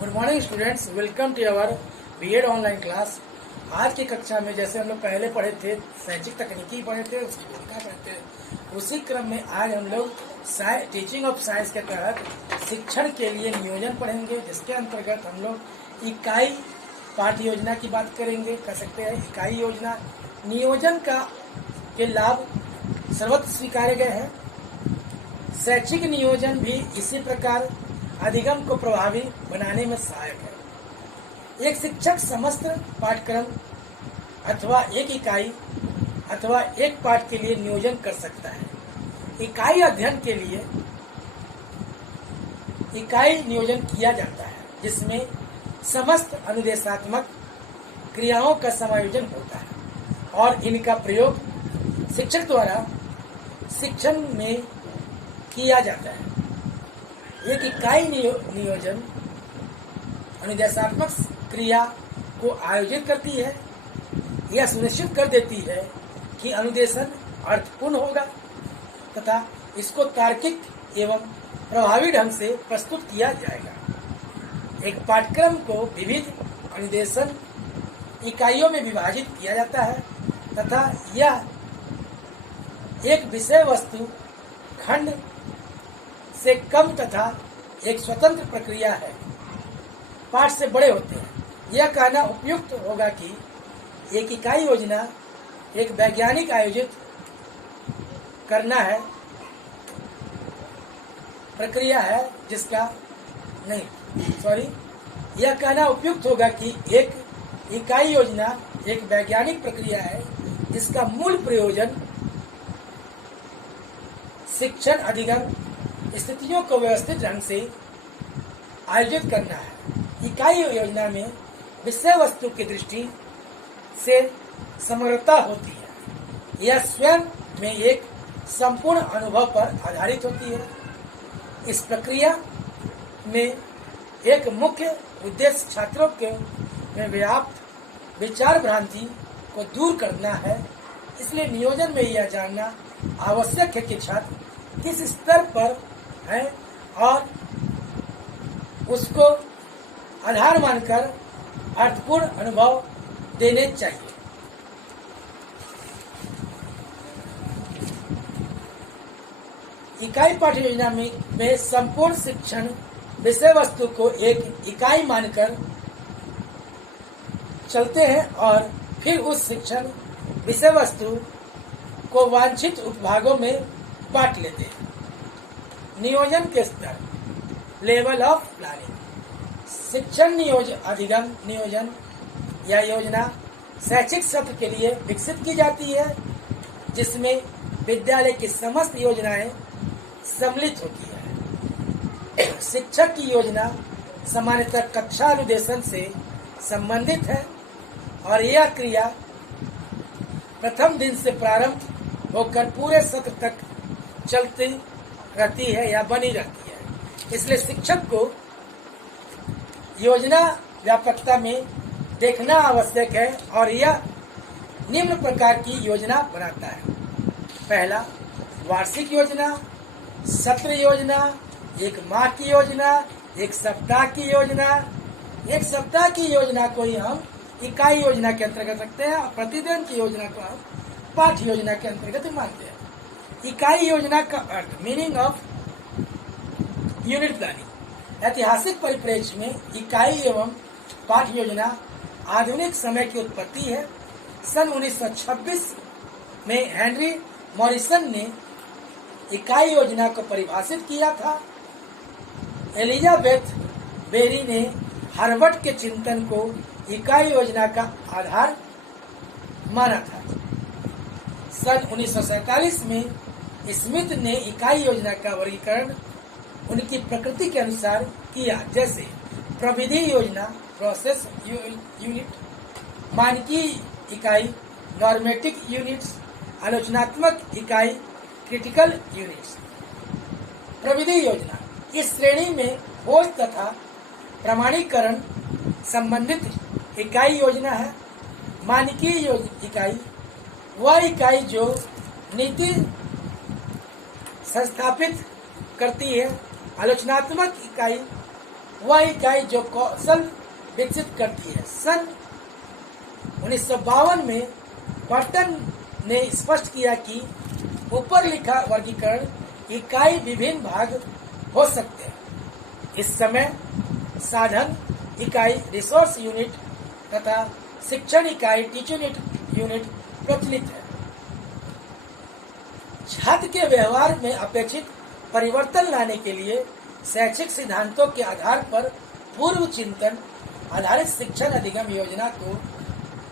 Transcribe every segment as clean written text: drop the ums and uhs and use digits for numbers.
Good morning students, welcome to our BEd online class. आज की कक्षा में जैसे हम लोग पहले पढ़े थे शैक्षिक तकनीकी पढ़े थे, उसकी भूमिका पढ़े थे, उसी क्रम में आज हम लोग टीचिंग ऑफ साइंस के तहत शिक्षण के लिए नियोजन पढ़ेंगे, जिसके अंतर्गत हम लोग इकाई पाठ्य योजना की बात करेंगे। कर सकते हैं इकाई योजना नियोजन के लाभ सर्वत्र स्वीकारे गए हैं। शैक्षिक नियोजन भी इसी प्रकार अधिगम को प्रभावी बनाने में सहायक है। एक शिक्षक समस्त पाठ्यक्रम अथवा एक इकाई अथवा एक पाठ के लिए नियोजन कर सकता है। इकाई अध्ययन के लिए इकाई नियोजन किया जाता है, जिसमें समस्त अनुदेशात्मक क्रियाओं का समायोजन होता है और इनका प्रयोग शिक्षक द्वारा शिक्षण में किया जाता है। एक इकाई नियोजन अनुदेशात्मक क्रिया को आयोजित करती है। यह सुनिश्चित कर देती है कि अनुदेशन अर्थपूर्ण होगा तथा इसको तार्किक एवं प्रभावी ढंग से प्रस्तुत किया जाएगा। एक पाठ्यक्रम को विविध अनुदेशन इकाइयों में विभाजित किया जाता है तथा यह एक विषय वस्तु खंड से कम तथा एक स्वतंत्र प्रक्रिया है, पाठ से बड़े होते हैं। यह कहना उपयुक्त होगा कि एक इकाई योजना एक वैज्ञानिक आयोजित करना है प्रक्रिया है यह कहना उपयुक्त होगा कि एक इकाई योजना एक वैज्ञानिक प्रक्रिया है जिसका मूल प्रयोजन शिक्षण अधिगम स्थितियों को व्यवस्थित ढंग से आयोजित करना है। इकाई योजना में विषय वस्तु की दृष्टि से समग्रता होती है। यह स्वयं में एक संपूर्ण अनुभव पर आधारित होती है। इस प्रक्रिया में एक मुख्य उद्देश्य छात्रों के में व्याप्त विचार भ्रांति को दूर करना है। इसलिए नियोजन में यह जानना आवश्यक है कि छात्र किस स्तर पर है और उसको आधार मानकर अर्थपूर्ण अनुभव देने चाहिए। इकाई पाठ्य योजना में संपूर्ण शिक्षण विषय वस्तु को एक इकाई मानकर चलते हैं और फिर उस शिक्षण विषय वस्तु को वांछित उपभागों में बांट लेते हैं। नियोजन के स्तर लेवल ऑफ प्लानिंग। शिक्षण अधिगम नियोजन या योजना शैक्षिक सत्र के लिए विकसित की जाती है, जिसमें विद्यालय की समस्त योजनाएं सम्मिलित होती है। शिक्षक की योजना सामान्यतः कक्षा अनुदेशन से संबंधित है और यह क्रिया प्रथम दिन से प्रारंभ होकर पूरे सत्र तक चलती रहती है या बनी रहती है। इसलिए शिक्षक को योजना व्यापकता में देखना आवश्यक है और यह निम्न प्रकार की योजना बनाता है। पहला, वार्षिक योजना, सत्र योजना, एक माह की योजना, एक सप्ताह की योजना। एक सप्ताह की योजना को ही हम इकाई योजना के अंतर्गत रखते हैं और प्रतिदिन की योजना को हम पाठ्य योजना के अंतर्गत मानते हैं। इकाई योजना का अर्थ मीनिंग ऑफ यूनिट प्लानिंग। ऐतिहासिक परिप्रेक्ष्य में इकाई एवं पाठ्य योजना आधुनिक समय की उत्पत्ति है। सन 1926 में हेनरी मॉरिसन ने इकाई योजना को परिभाषित किया था। एलिजाबेथ बेरी ने हार्वर्ड के चिंतन को इकाई योजना का आधार माना था। सन 1947 में स्मिथ ने इकाई योजना का वर्गीकरण उनकी प्रकृति के अनुसार किया, जैसे प्रविधि योजना प्रोसेस यूनिट, मानकीय इकाई नॉर्मेटिक यूनिट्स, आलोचनात्मक इकाई क्रिटिकल यूनिट्स। प्रविधि योजना इस श्रेणी में खोज तथा प्रमाणीकरण संबंधित इकाई योजना है। मानकीय इकाई वह इकाई जो नीति संस्थापित करती है। आलोचनात्मक इकाई वह इकाई जो कौशल विकसित करती है। सन 1952 में बर्टन ने स्पष्ट किया कि ऊपर लिखा वर्गीकरण इकाई विभिन्न भाग हो सकते हैं। इस समय साधन इकाई रिसोर्स यूनिट तथा शिक्षण इकाई टीचिंग यूनिट प्रचलित है। छात्र के व्यवहार में अपेक्षित परिवर्तन लाने के लिए शैक्षिक सिद्धांतों के आधार पर पूर्व चिंतन आधारित शिक्षण अधिगम योजना को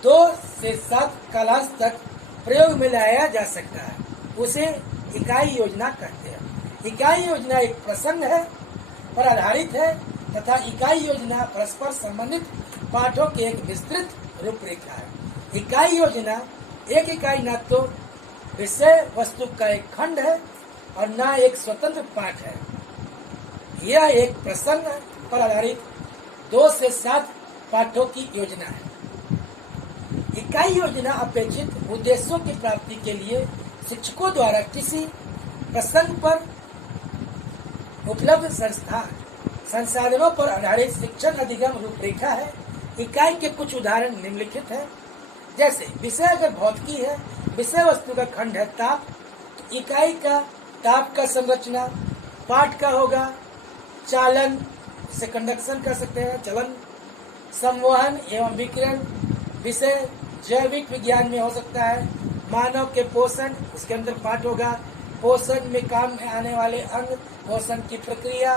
2 से 7 क्लास तक प्रयोग में लाया जा सकता है। उसे इकाई योजना कहते हैं। इकाई योजना एक प्रसंग है पर आधारित है तथा इकाई योजना परस्पर संबंधित पाठों की एक विस्तृत रूपरेखा है। इकाई योजना एक इकाई न तो विषय वस्तु का एक खंड है और न एक स्वतंत्र पाठ है। यह एक प्रसंग पर आधारित 2 से 7 पाठों की योजना है। इकाई योजना अपेक्षित उद्देश्यों की प्राप्ति के लिए शिक्षकों द्वारा किसी प्रसंग पर उपलब्ध संसाधनों पर आधारित शिक्षण अधिगम रूपरेखा है। इकाई के कुछ उदाहरण निम्नलिखित है। जैसे विषय अगर भौतिकी है, विषय वस्तु का खंड है ताप, तो इकाई का ताप का संरचना पाठ का होगा चालन, से कंडक्शन कर सकते हैं, चलन, संवहन एवं विकिरण। विषय जैविक विज्ञान में हो सकता है, मानव के पोषण, उसके अंदर पाठ होगा पोषण में काम में आने वाले अंग, पोषण की प्रक्रिया,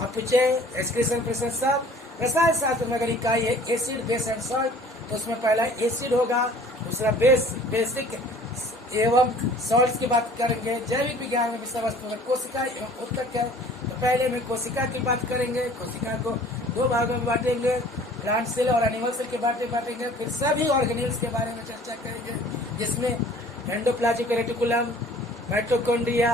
अपचय, एक्सक्रीशन, प्रशंसा। रसायन शास्त्र में अगर इकाई है एसिड, बेस एंड सॉल्ट, तो उसमें पहला एसिड होगा, दूसरा बेसिक एवं सॉल्ट्स की बात करेंगे। जैविक विज्ञान में विषय वस्तु में कोशिका एवं उत्तक है, तो पहले में कोशिका की बात करेंगे। कोशिका को 2 भागों में बांटेंगे, प्लांट सेल और एनिमल सेल के बांटेंगे। फिर सभी ऑर्गेनेल्स के बारे में चर्चा करेंगे, जिसमें एंडोप्लाज्मिक रेटिकुलम, माइटोकॉन्ड्रिया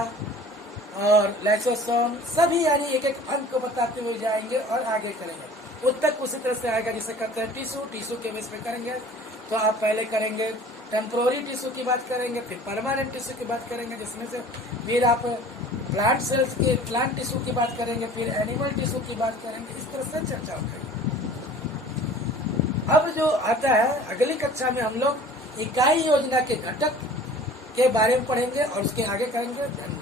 और लाइसोसोम, सभी यानी एक एक अंग को बताते हुए जाएंगे और आगे करेंगे। उत्तक उसी तरह से आएगा जिसे कहते हैं टिश्यू के बेस पे करेंगे। तो आप पहले करेंगे टेम्पोररी टिश्यू की बात करेंगे, फिर परमानेंट टिश्यू की बात करेंगे, जिसमें से फिर आप प्लांट सेल्स के प्लांट टिश्यू की बात करेंगे, फिर एनिमल टिश्यू की बात करेंगे। इस तरह से चर्चा होगी। अब जो आता है अगली कक्षा में हम लोग इकाई योजना के घटक के बारे में पढ़ेंगे और उसके आगे करेंगे। धन्यवाद।